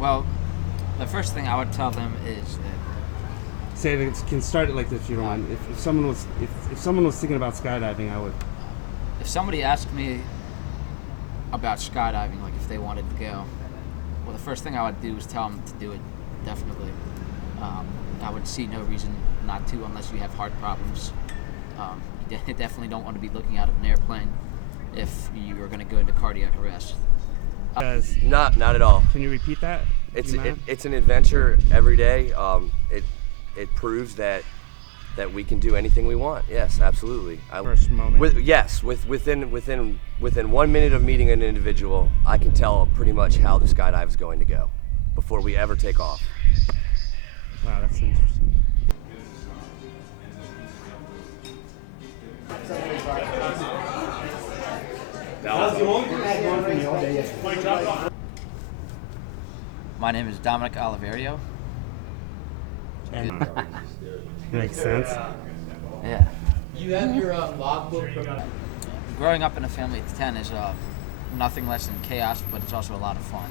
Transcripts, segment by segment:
Well, the first thing I would tell them is that Say it can start it like this if you don't mind. If someone was thinking about skydiving, I would. if somebody asked me about skydiving, like if they wanted to go, well, the first thing I would do is tell them to do it. Definitely, I would see no reason not to unless you have heart problems. You definitely don't want to be looking out of an airplane if you are going to go into cardiac arrest. Not at all. Can you repeat that? It's an adventure every day. It proves that we can do anything we want. Yes, absolutely. First moment. Within 1 minute of meeting an individual, I can tell pretty much how the skydive is going to go before we ever take off. Wow, that's interesting. My name is Domimic Olviero. And makes sense. Yeah. You have your logbook from. Growing up in a family of 10 is nothing less than chaos, but it's also a lot of fun.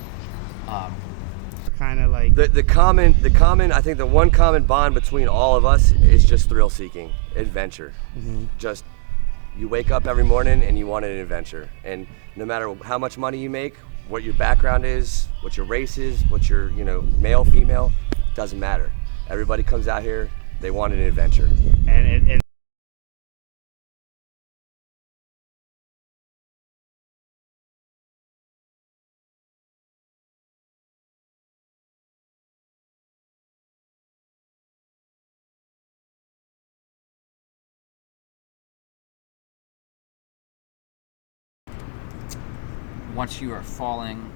Kind of like The common I think the one common bond between all of us is just thrill seeking, adventure. Just you wake up every morning and you want an adventure, and no matter how much money you make, what your background is, what your race is, what your male, female, doesn't matter. Everybody comes out here, they want an adventure. and Once you are falling,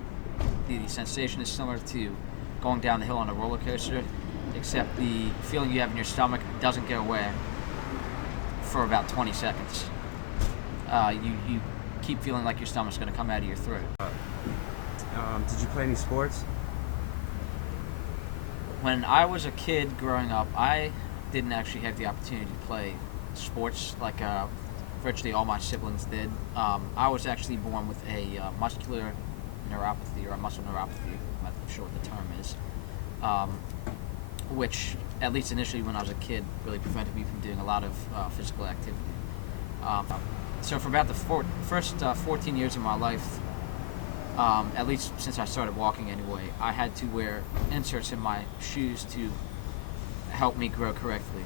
the sensation is similar to going down the hill on a roller coaster, except the feeling you have in your stomach doesn't go away for about 20 seconds. You keep feeling like your stomach's going to come out of your throat. did you play any sports? When I was a kid growing up, I didn't actually have the opportunity to play sports like virtually all my siblings did. I was actually born with a muscular neuropathy, or a muscle neuropathy, I'm not sure what the term is, which, at least initially when I was a kid, really prevented me from doing a lot of physical activity. So for about the first 14 years of my life, at least since I started walking anyway, I had to wear inserts in my shoes to help me grow correctly.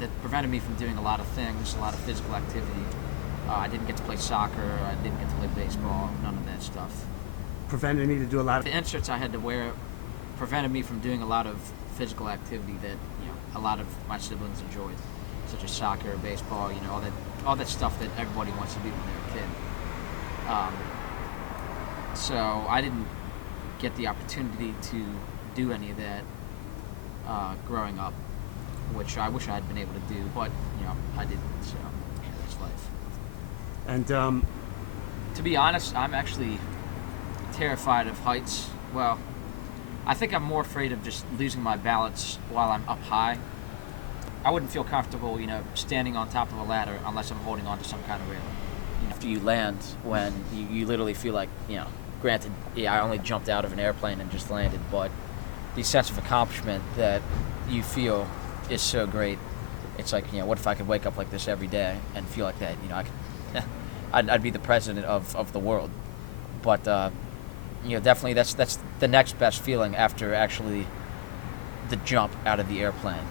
That prevented me from doing a lot of things, a lot of physical activity. I didn't get to play soccer, I didn't get to play baseball, none of that stuff. Prevented me to do a lot of. The inserts I had to wear prevented me from doing a lot of physical activity that a lot of my siblings enjoyed, such as soccer, baseball, all that stuff that everybody wants to do when they're a kid. So I didn't get the opportunity to do any of that growing up, which I wish I had been able to do, but I didn't. So that's life. And to be honest, I'm actually terrified of heights. Well, I think I'm more afraid of just losing my balance while I'm up high. I wouldn't feel comfortable, standing on top of a ladder unless I'm holding onto some kind of railing. After you land, when you literally feel like, granted, I only jumped out of an airplane and just landed, but the sense of accomplishment that you feel is so great. It's like, what if I could wake up like this every day and feel like that? I could, I'd be the president of the world. But definitely that's the next best feeling after actually the jump out of the airplane.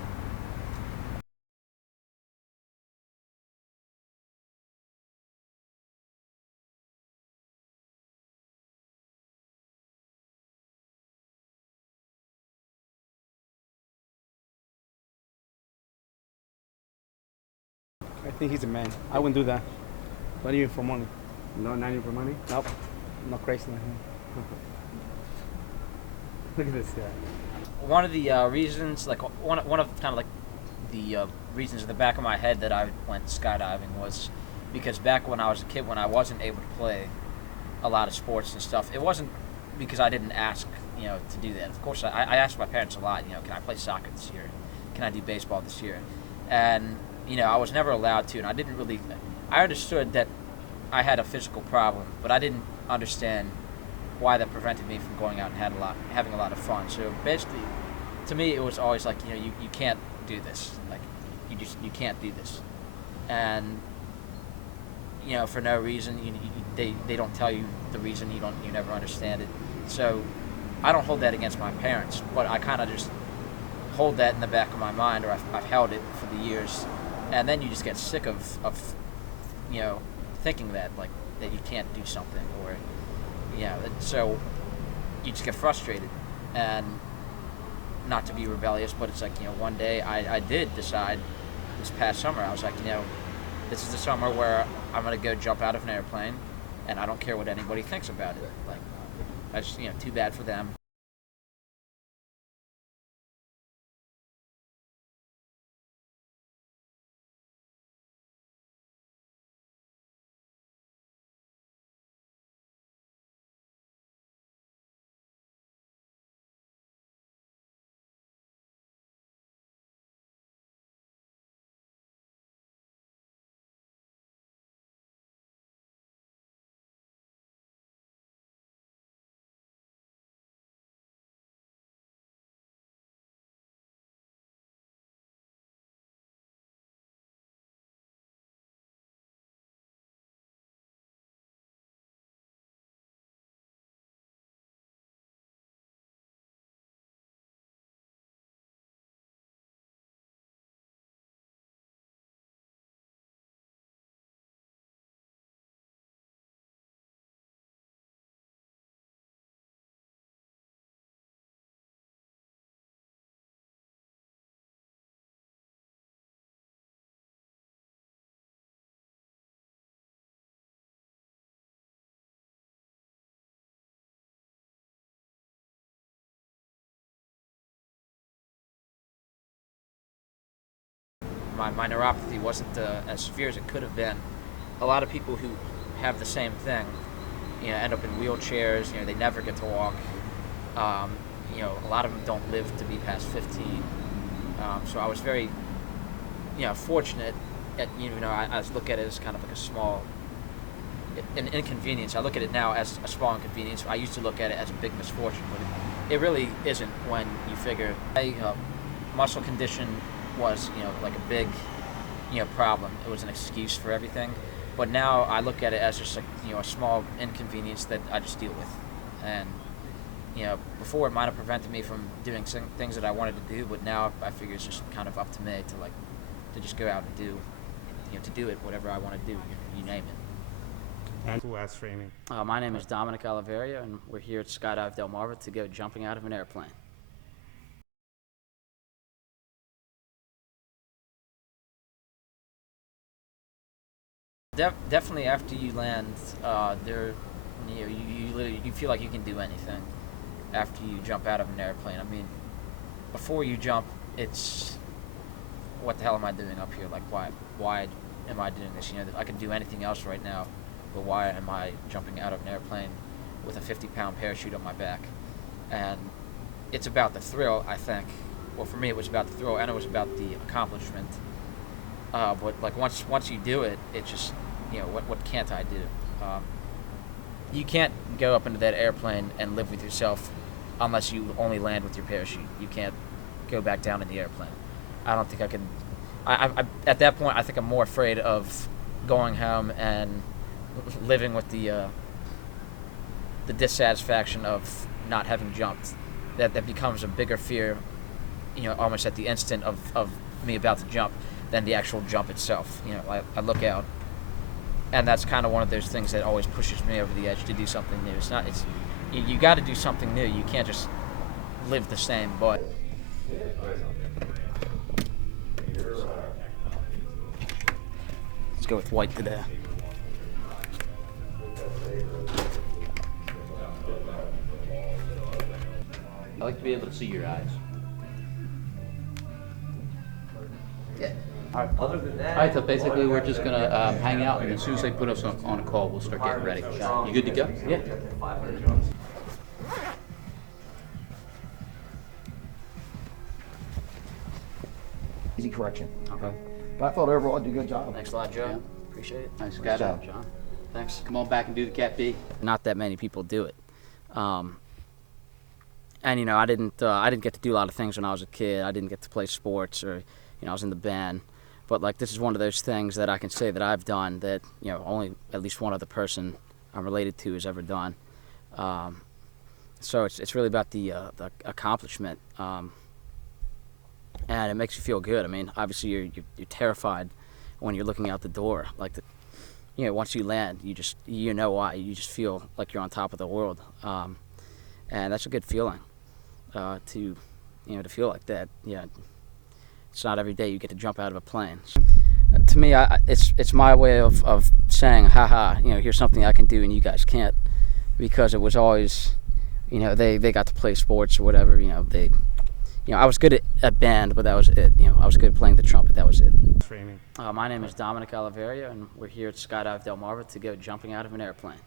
I think he's a man. I wouldn't do that. Not even for money. no, not even for money. Nope. I'm not crazy like him. Look at this guy. One of the reasons, like one of kind of like the reasons in the back of my head that I went skydiving was because back when I was a kid, when I wasn't able to play a lot of sports and stuff, it wasn't because I didn't ask, to do that. Of course, I asked my parents a lot, can I play soccer this year? Can I do baseball this year? And, I was never allowed to, and I understood that I had a physical problem, but I didn't understand why that prevented me from going out and having a lot of fun. So basically, to me, it was always like, you can't do this. Like, you can't do this. And, for no reason, they don't tell you the reason, you never understand it. So I don't hold that against my parents, but I kind of just hold that in the back of my mind, or I've held it for the years. And then you just get sick of thinking that, like, that you can't do something, or, so you just get frustrated. And not to be rebellious, but it's like, one day I did decide this past summer, I was like, this is the summer where I'm going to go jump out of an airplane, and I don't care what anybody thinks about it. Like, that's, too bad for them. My neuropathy wasn't as severe as it could have been. A lot of people who have the same thing, end up in wheelchairs. They never get to walk. A lot of them don't live to be past 15. So I was very, fortunate. I look at it as kind of like a small, an inconvenience. I look at it now as a small inconvenience. I used to look at it as a big misfortune, but it really isn't when you figure a muscle condition was, like a big, problem. It was an excuse for everything. But now I look at it as just like, a small inconvenience that I just deal with. And, before it might have prevented me from doing things that I wanted to do, but now I figure it's just kind of up to me to just go out and do, to do it, whatever I want to do, you name it. And who asked framing? My name is Domimic Olviero, and we're here at Skydive Del Marva to go jumping out of an airplane. Definitely after you land, you feel like you can do anything after you jump out of an airplane. I mean, before you jump, it's, what the hell am I doing up here? Like, why am I doing this? I can do anything else right now, but why am I jumping out of an airplane with a 50-pound parachute on my back? And it's about the thrill, I think. Well, for me, it was about the thrill, and it was about the accomplishment. But like once you do it, it's just, what can't I do? You can't go up into that airplane and live with yourself unless you only land with your parachute. You can't go back down in the airplane. I don't think I can. I at that point, I think I'm more afraid of going home and living with the dissatisfaction of not having jumped. That becomes a bigger fear, almost at the instant of me about to jump, than the actual jump itself. I look out, and that's kind of one of those things that always pushes me over the edge to do something new. You got to do something new. You can't just live the same. But let's go with white today. I like to be able to see your eyes. Yeah. All right. Other than that, All right, so basically we're just going to hang out, and as soon as they put us on a call, we'll start getting ready. You good to go? Yeah. 500 jumps. Easy correction. Okay. But I thought overall I did a good job. Thanks a lot, Joe. Yeah. Appreciate it. Nice job. job. John. Thanks. Come on back and do the Cat B. Not that many people do it. And you know, I didn't get to do a lot of things when I was a kid. I didn't get to play sports, or you know, I was in the band. But like, this is one of those things that I can say that I've done that, you know, only at least one other person I'm related to has ever done. So it's really about the accomplishment, and it makes you feel good. I mean, obviously you're terrified when you're looking out the door. Like, you know, once you land, you know why. You just feel like you're on top of the world, and that's a good feeling. To feel like that. Yeah, it's not every day you get to jump out of a plane. To me, it's my way of saying, haha, you know, here's something I can do and you guys can't, because it was always, you know, they got to play sports or whatever, you know, I was good at band, but that was it. You know, I was good at playing the trumpet, that was it. Training. My name is Domimic Olviero, and we're here at Skydive Delmarva to go jumping out of an airplane.